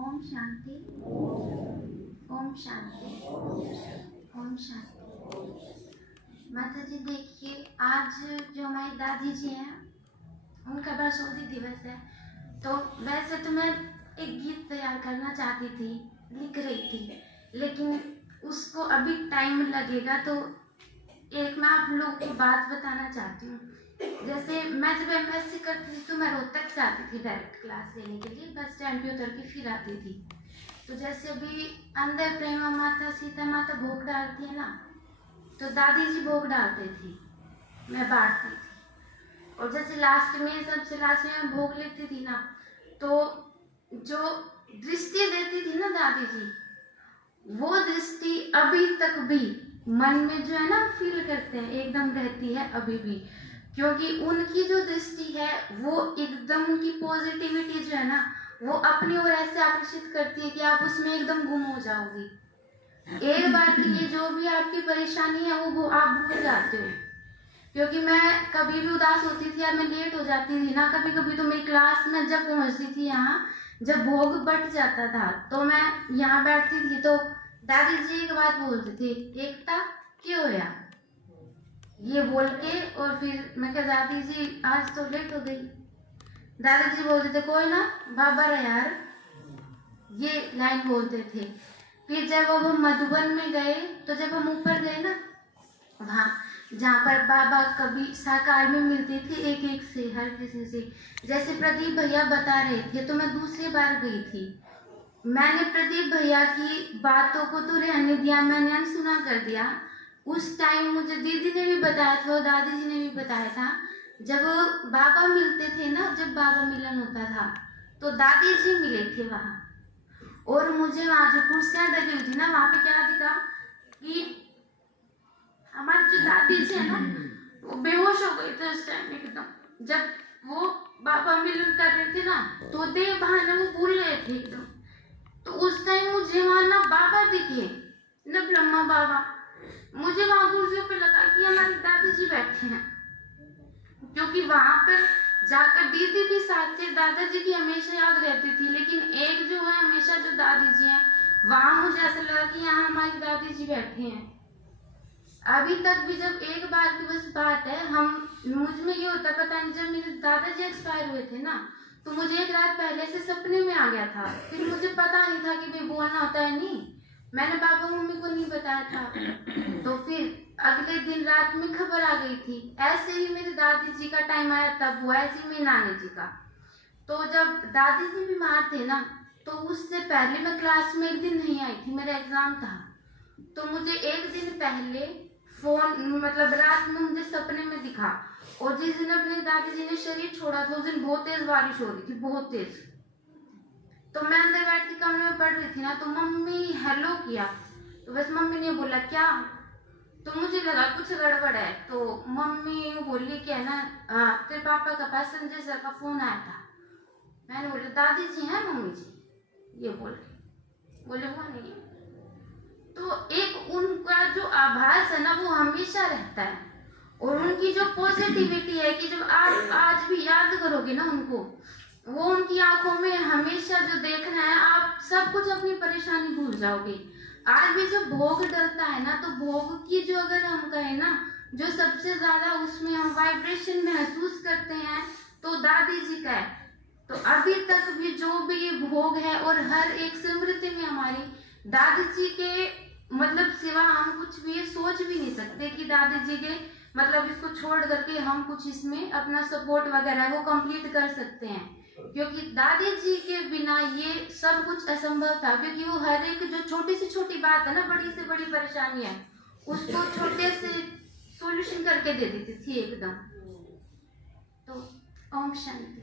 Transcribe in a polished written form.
ओम शांति। ओम शांति। ओम शांति। माता जी देखिए, आज जो हमारी दादी जी हैं उनका बरसोती दिवस है। तो वैसे तो मैं एक गीत तैयार करना चाहती थी, लिख रही थी, लेकिन उसको अभी टाइम लगेगा। तो एक मैं आप लोगों को बात बताना चाहती हूँ। जैसे मैं जब एमएससी करती थी तो मैं रोहतक जाती थी डायरेक्ट क्लास लेने के लिए, बस स्टैंड पे उतर के फिर आती थी। तो जैसे अभी अंदर प्रेमा माता सीता माता भोग डालती है ना, तो दादी जी भोग डालते थी, मैं बांटती थी। और जैसे लास्ट में, सबसे लास्ट में मैं भोग लेती थी ना, तो जो दृष्टि देती थी ना दादी जी, वो दृष्टि अभी तक भी मन में जो है ना फील करते हैं, एकदम रहती है अभी भी। क्योंकि उनकी जो दृष्टि है वो एकदम, उनकी पॉजिटिविटी जो है ना वो अपनी ओर ऐसे आकर्षित करती है कि आप उसमें एकदम गुम हो जाओगी। एक बार के लिए जो भी आपकी परेशानी है वो आप भूल जाते हो। क्योंकि मैं कभी भी उदास होती थी या मैं लेट हो जाती थी ना, कभी कभी तो मेरी क्लास में जब पहुंचती थी यहाँ, जब भोग बट जाता था तो मैं यहाँ बैठती थी, तो दादी जी एक बात बोलती थी, एकता क्यों होया, ये बोल के। और फिर मैं कहा दादी जी आज तो लेट हो गई। दादी जी बोलते थे कोई ना बाबा रे यार, ये लाइन बोलते थे। फिर जब हम मधुबन में गए, तो जब हम ऊपर गए ना, वहाँ जहाँ पर बाबा कभी साकार में मिलते थे एक एक से, हर किसी से, जैसे प्रदीप भैया बता रहे थे, तो मैं दूसरी बार गई थी। मैंने प्रदीप भैया की बातों को तो रहने दिया, मैंने अनसुना कर दिया। उस टाइम मुझे दीदी ने भी बताया था और दादी जी ने भी बताया था, जब बाबा मिलते थे ना, जब बाबा मिलन होता था तो दादी जी मिले थे वहाँ। और मुझे वहाँ जो कुर्सियाँ डली हुई थी ना, वहाँ पे क्या दिखा कि हमारी जो दादी जी है ना वो बेहोश हो गई थी उस टाइम एकदम। जब वो बाबा मिलन कर रहे थे ना, तो देव भान वो भूल गए थे एकदम। तो उस टाइम मुझे वहाँ ना बाबा दिखे, न ब्रह्मा बाबा। मुझे वहाँ कुर्सियों पे लगा कि हमारी दादी जी बैठे हैं, क्योंकि वहाँ पर जाकर दीदी भी साथ थे, दादाजी की हमेशा याद रहती थी, लेकिन एक जो है हमेशा जो दादी जी हैं, वहाँ मुझे ऐसा लगा कि यहाँ हमारी दादी जी बैठे हैं। अभी तक भी जब एक बार की बस बात है, मुझ में ये होता, पता नहीं, जब मेरे दादाजी एक्सपायर हुए थे ना, तो मुझे एक रात पहले से सपने में आ गया था। फिर मुझे पता नहीं था कि भाई बोलना होता है, नहीं, मैंने पापा मम्मी को नहीं बताया था। तो फिर अगले दिन रात में खबर आ गई थी। ऐसे ही मेरी दादी जी का टाइम आया तब हुआ, ऐसे ही मेरी नानी जी का। तो जब दादी जी बीमार थे ना, तो उससे पहले मैं क्लास में एक दिन नहीं आई थी, मेरा एग्जाम था। तो मुझे एक दिन पहले फोन, मतलब रात में मुझे सपने में दिखा। और जिस दिन अपने दादी जी ने शरीर छोड़ा था, उस दिन बहुत तेज बारिश हो रही थी, बहुत तेज। तो मैं अंदर बैठ के कमरे में पढ़ रही थी ना, तो मम्मी हेलो किया, तो बस मम्मी ने बोला क्या, तो मुझे लगा कुछ गड़बड़ है। तो मम्मी बोली कि है ना, तेरे पापा का पैसेंजर सर का फोन आया था। मैंने बोला दादी जी हैं मम्मी जी, ये बोले वो नहीं। तो एक उनका जो आभास है ना वो हमेशा रहता है। और उनकी जो पॉजिटिविटी है कि जब आप आज भी याद करोगे ना उनको, वो उनकी आंखों में हमेशा जो देखना है, आप सब कुछ अपनी परेशानी भूल जाओगे। आज भी जब भोग डलता है ना, तो भोग की जो अगर हम कहें ना, जो सबसे ज्यादा उसमें हम वाइब्रेशन महसूस करते हैं तो दादी जी का है। तो अभी तक भी जो भी ये भोग है, और हर एक स्मृति में हमारी दादी जी के मतलब सिवा हम कुछ भी सोच भी नहीं सकते कि दादी जी के मतलब इसको छोड़ करके हम कुछ इसमें अपना सपोर्ट वगैरह वो कंप्लीट कर सकते हैं। क्योंकि दादी जी के बिना ये सब कुछ असंभव था। क्योंकि वो हर एक जो छोटी से छोटी बात है ना, बड़ी से बड़ी परेशानी है, उसको छोटे से सॉल्यूशन करके दे देती थी एकदम। तो ओम शांति।